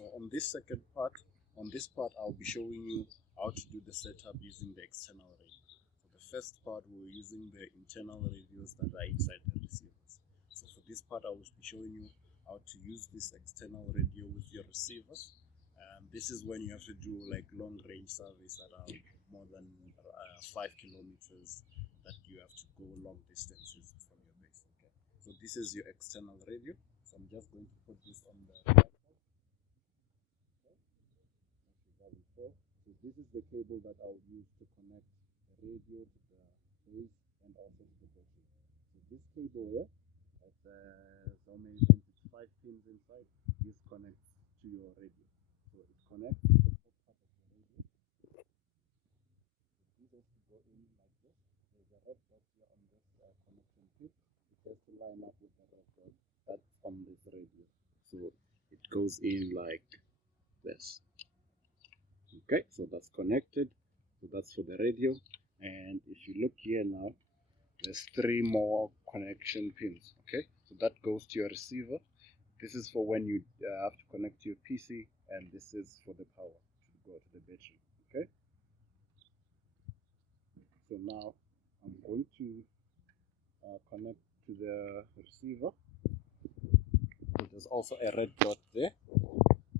So on this second part, I'll be showing you how to do the setup using the external radio. So the first part, we're using the internal radios that are inside the receivers. So for this part, I will be showing you how to use this external radio with your receivers. This is when you have to do like long range surveys that are more than 5 kilometers, that you have to go long distances from your base. Okay. So this is your external radio. So I'm just going to put this on the tripod. Okay. So this is the cable that I'll use to connect the radio to the base and also to the battery. So this cable here has so many pins, it's 5 pins inside. This connects to your radio. So it connects to the top part of the radio. So this has to go in like this. There's a red dot here on this connection pin. It has to line up with the red dot that's on this radio. So it goes in like this. Okay, so that's connected. So that's for the radio. And if you look here now, there's 3 more connection pins. Okay, so that goes to your receiver. This is for when you have to connect to your PC, and this is for the power to go to the battery. Okay, so now I'm going to connect to the receiver. So there's also a red dot there.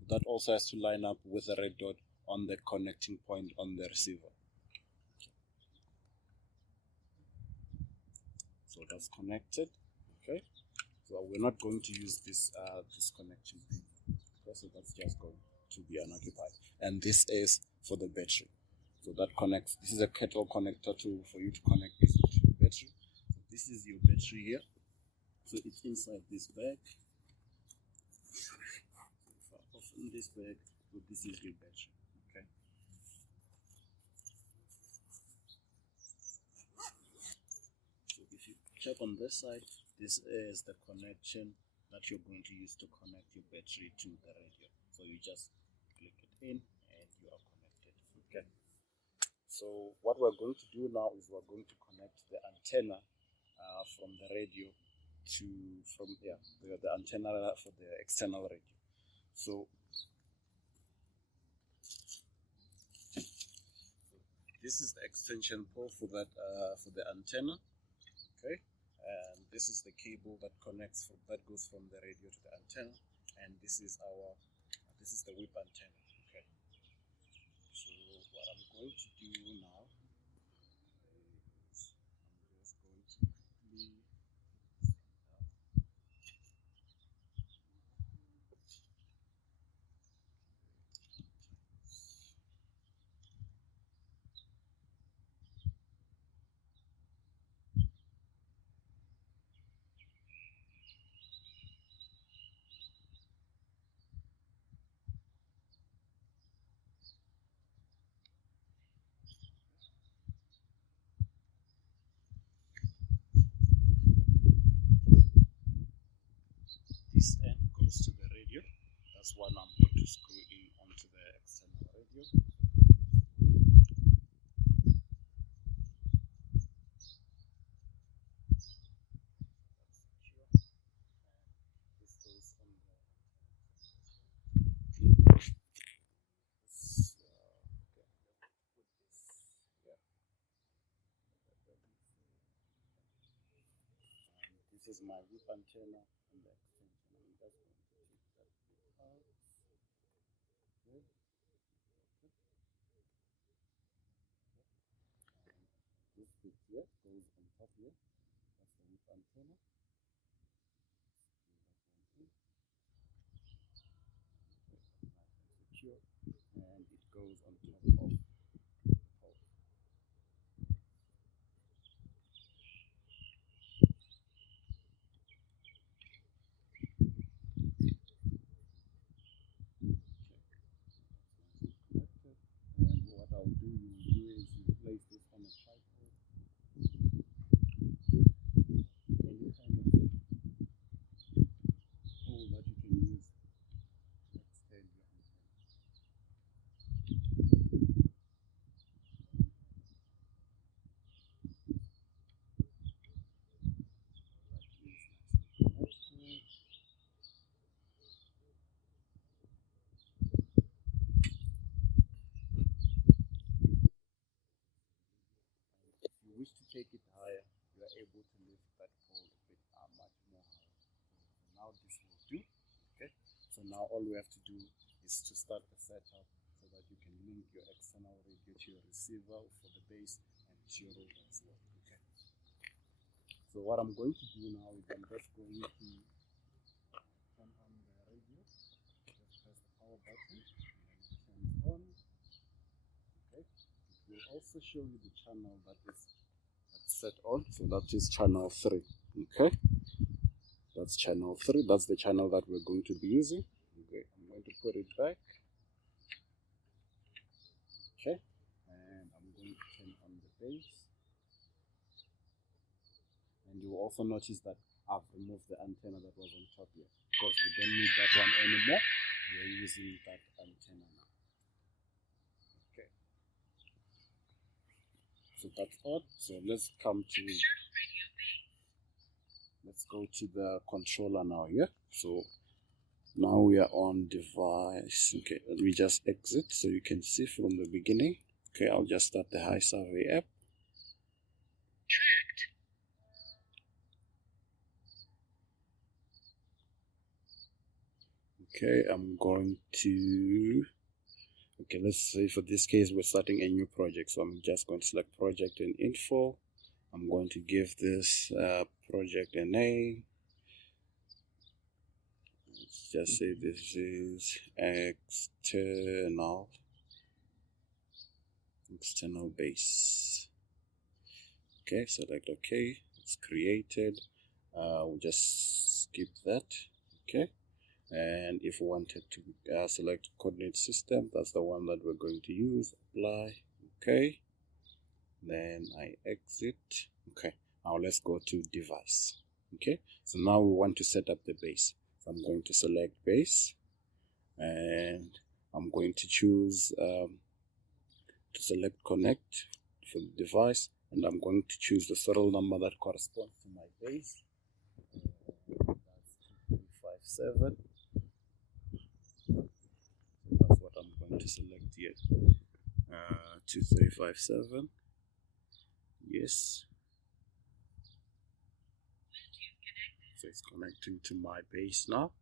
That also has to line up with a red dot on the connecting point on the receiver. So that's connected. Okay, so we're not going to use this this connection pin. Okay, so that's just going to be unoccupied. And this is for the battery. So that connects. This is a kettle connector for you to connect this to your battery. So this is your battery here. So it's inside this bag. If I open this bag, so this is your battery. Okay. So if you check on this side, this is the connection that you're going to use to connect your battery to the radio. So you just click it in and you are connected. Okay. So what we're going to do now is we're going to connect the antenna from the radio to the antenna for the external radio. So this is the extension port for that for the antenna. Okay, and this is the cable that goes from the radio to the antenna, and this is the whip antenna. Okay, so what I'm going to do now is I'm just going to quickly this end goes to the radio. That's what I'm going to screw in onto the external radio. This is my whip antenna and the extension. I'm just going to take that out. Okay. This bit here goes on top here. That's the whip antenna. Secure, and it goes on top of the pole. And what I'll do is you place this on a tripod. Any kind of hole that you can use to extend your antenna. take it higher, you are able to lift that pole a bit much more higher. So now this will do. Okay, so now all we have to do is to start the setup so that you can link your external radio to your receiver for the base and to your rover as well. Okay, so what I'm going to do now is I'm just going to turn on the radio. Just press the power button and it turns on. Okay, it will also show you the channel that's set on, so that is channel 3. Okay, that's channel 3. That's the channel that we're going to be using. Okay, I'm going to put it back. Okay, and I'm going to turn on the base, and you will also notice that I've removed the antenna that was on top here because we don't need that one anymore. We're using that antenna now. Okay, so that's all. So let's go to the controller now here. So now we are on device. Okay, let me just exit so you can see from the beginning. Okay, I'll just start the High Survey app. Tracked. Okay, I'm going to, okay, let's say for this case we're starting a new project, so I'm just going to select project and info. I'm going to give this project a name. Let's just say this is external base. Okay, select OK. It's created. We'll just skip that. Okay, and if we wanted to select coordinate system, that's the one that we're going to use. Apply. Okay, then I exit. Okay, now let's go to device. Okay, so now we want to set up the base. So I'm going to select base, and I'm going to choose to select connect for the device, and I'm going to choose the serial number that corresponds to my base. That's 2357. That's what I'm going to select here. 2357. Yes. So it's connecting to my base now.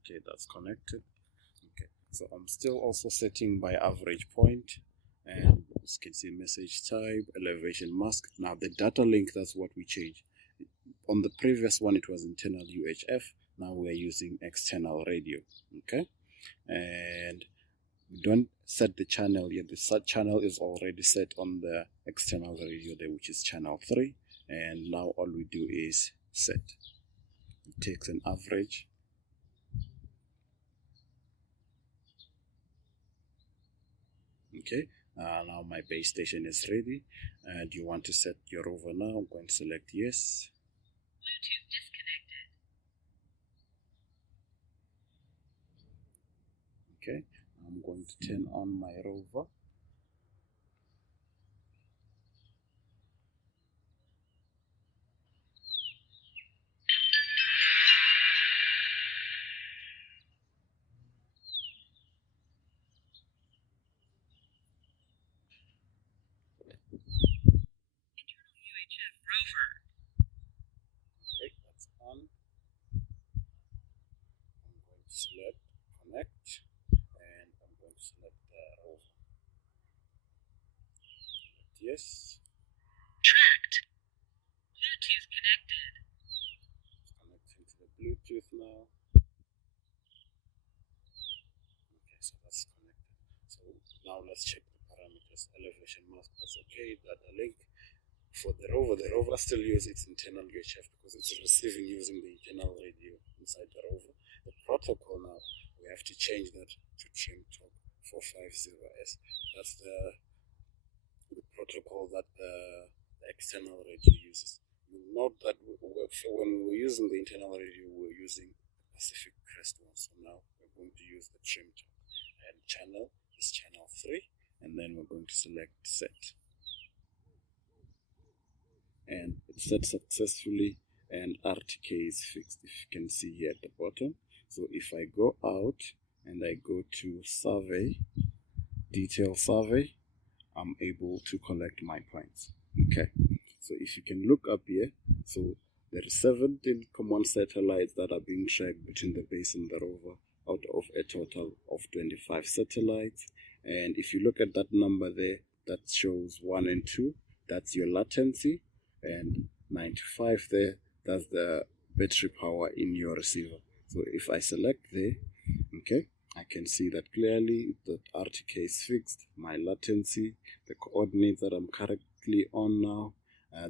Okay, that's connected. Okay, so I'm still also setting by average point, and as you can see, message type, elevation mask. Now the data link, that's what we changed. On the previous one it was internal UHF, now we're using external radio. Okay, and we don't set the channel yet. The set channel is already set on the external radio there, which is channel 3, and now all we do is set. It takes an average. Okay, now my base station is ready, and you want to set your rover now. I'm going to select yes. Bluetooth disconnected. Okay, I'm going to turn on my rover. Internal UHF rover. Okay, that's on. I'm going to select connect, and I'm going to select the rover. Select yes. Tracked. Bluetooth connected. It's connecting to the Bluetooth now. Okay, so that's connected. So now let's check the parameters. Elevation mask, that's okay. Data link. For the rover still uses its internal UHF because it's receiving using the internal radio inside the rover. The protocol now, we have to change that to trim talk 450S. That's the protocol that the external radio uses. You'll note that when we were using the internal radio, we were using the Pacific Crest one. So now we're going to use the trim talk. And channel is channel 3, and then we're going to select set. And it's set successfully, and RTK is fixed, if you can see here at the bottom. So if I go out and I go to survey, detail survey, I'm able to collect my points. Okay, so if you can look up here, so there are 17 common satellites that are being tracked between the base and the rover out of a total of 25 satellites. And if you look at that number there, that shows 1 and 2, that's your latency, and 95 there, that's the battery power in your receiver. So if I select there, okay, I can see that clearly the RTK is fixed, my latency, the coordinates that I'm currently on now,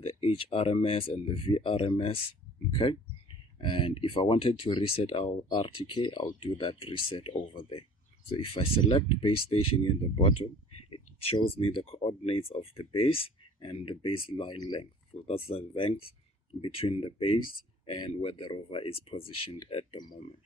the HRMS and the VRMS, okay. And if I wanted to reset our RTK, I'll do that reset over there. So if I select base station in the bottom, it shows me the coordinates of the base and the baseline length. So that's the length between the base and where the rover is positioned at the moment.